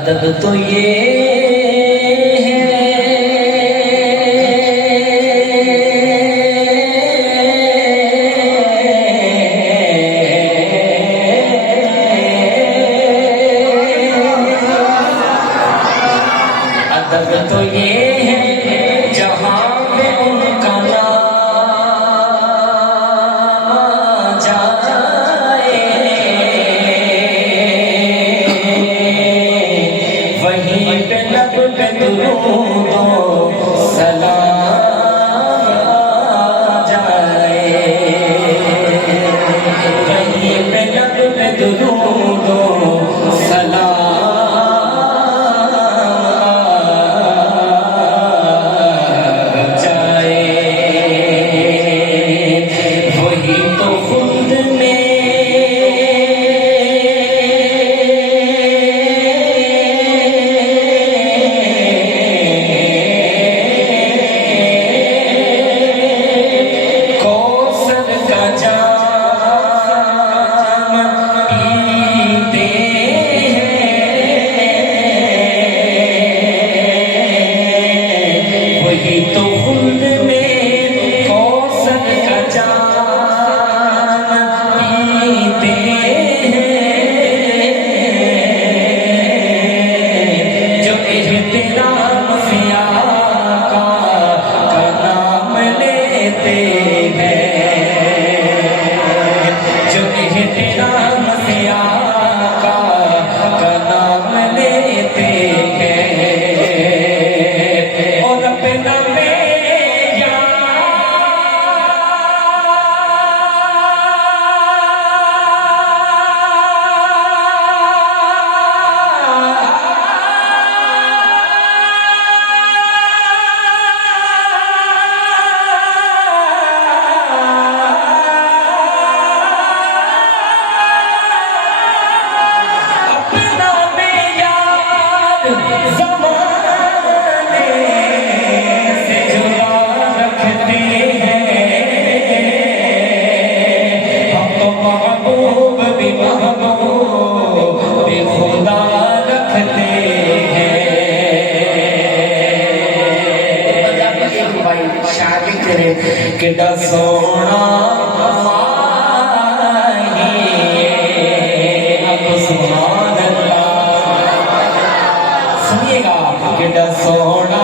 अदब तो ये अदब तो ये है जहाँ पे उनका नाम जाए, वहीं पे लब पे दुरूदो सलाम जाए, वहीं पे लब पे दुरूदो सलाम तो खुल्द में कौसर का जाम पीते हैं, जो इहतिराम से आका का नाम लेते हैं, जो इहतिराम से आका का नाम लेते हैं, और अपना कितना सोना सुनिएगा, कितना सोना